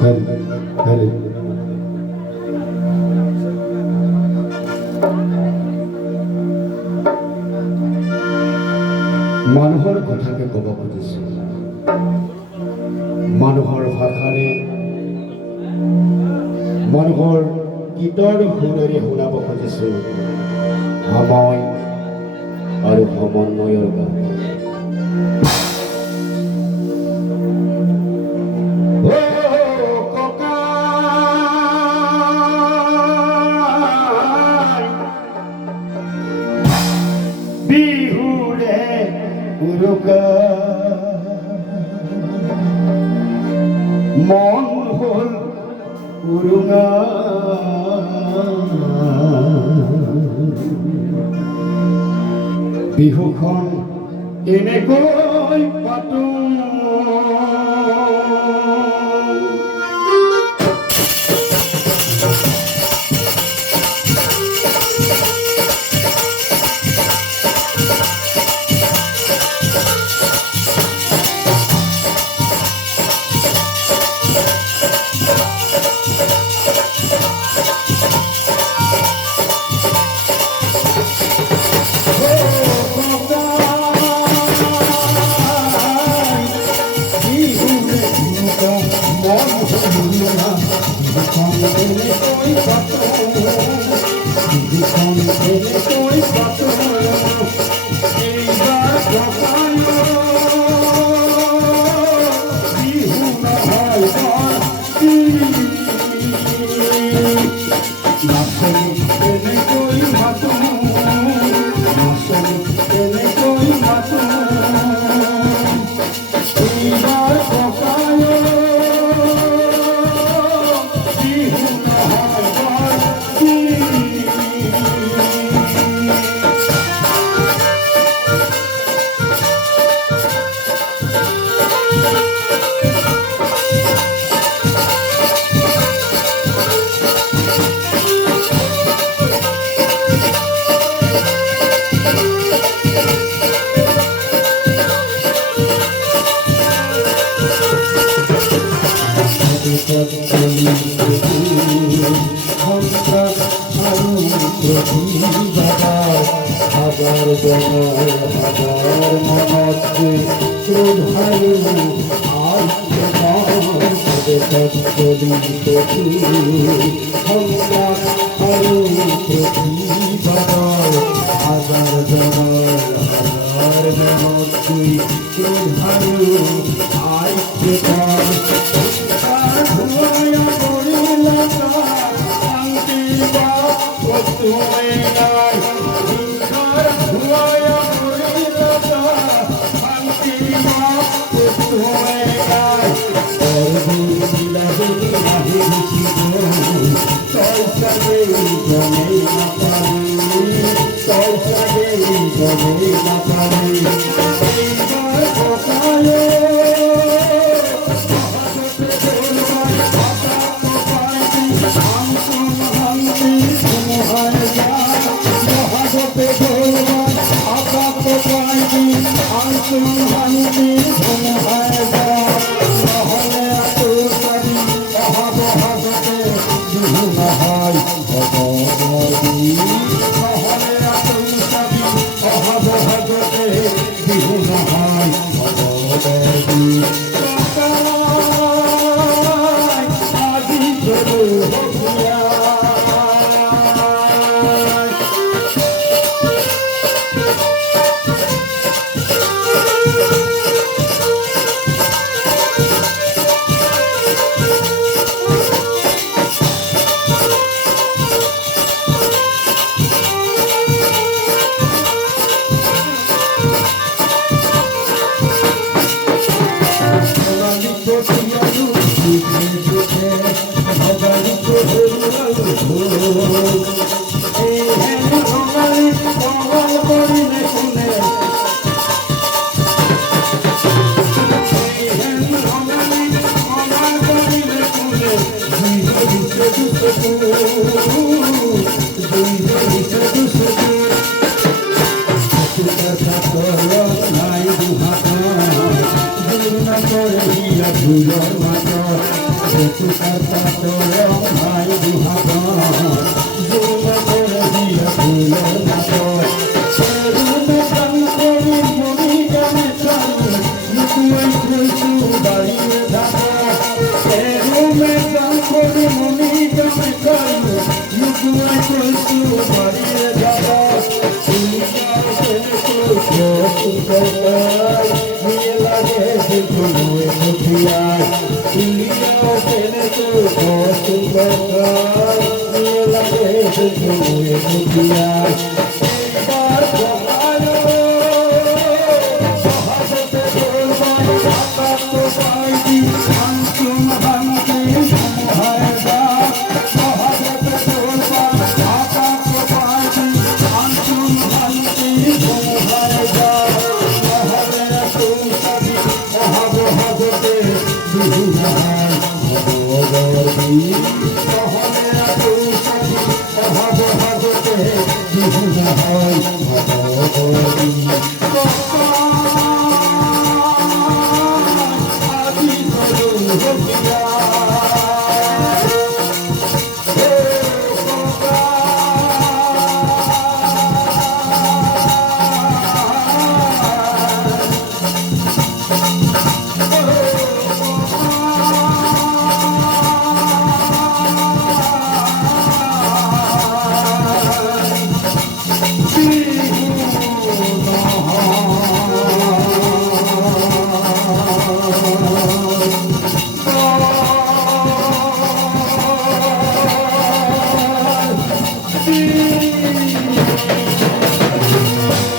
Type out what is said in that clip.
হরি হরি মানুহৰ কথাকে ক'ব খুজিছোঁ। মানুহৰ ভাষাৰে মানুহৰ গীতৰ সুৰেৰে শুনাব খুজিছোঁ সময় আৰু সমন্বয়ৰ গান। বিহুৰে উৰুকা মন হ'ল উৰুঙা বিহুখন এনেকৈ পাতো ভাই বিহাবা জুম করে দিয়ে ফুল না রুমে কাম করি মনি জানে চলে লুকুয়াই খুশু দাঁড়িয়ে থাকো রুমে কাম করি মনি জানে চলে লুকুয়াই খুশু দাঁড়িয়ে থাকো নিয়ে লাগে দুপুরে মুঠিয়ায় ইলিয়াও পেলে তো নিয়ে লাগে দুপুরে মুঠিয়ায় এইবার সকালো সহাবতে বলবাই আকাশ তো পাইনি আন্তুম হান্তি সমহায় দা সহাবতে বলবাই আকাশ তো পাইনি আন্তুম হান্তি সমহায় দা মহাবেরা তুম সবি মহাবহাবতে বিহুহায় ভগবতী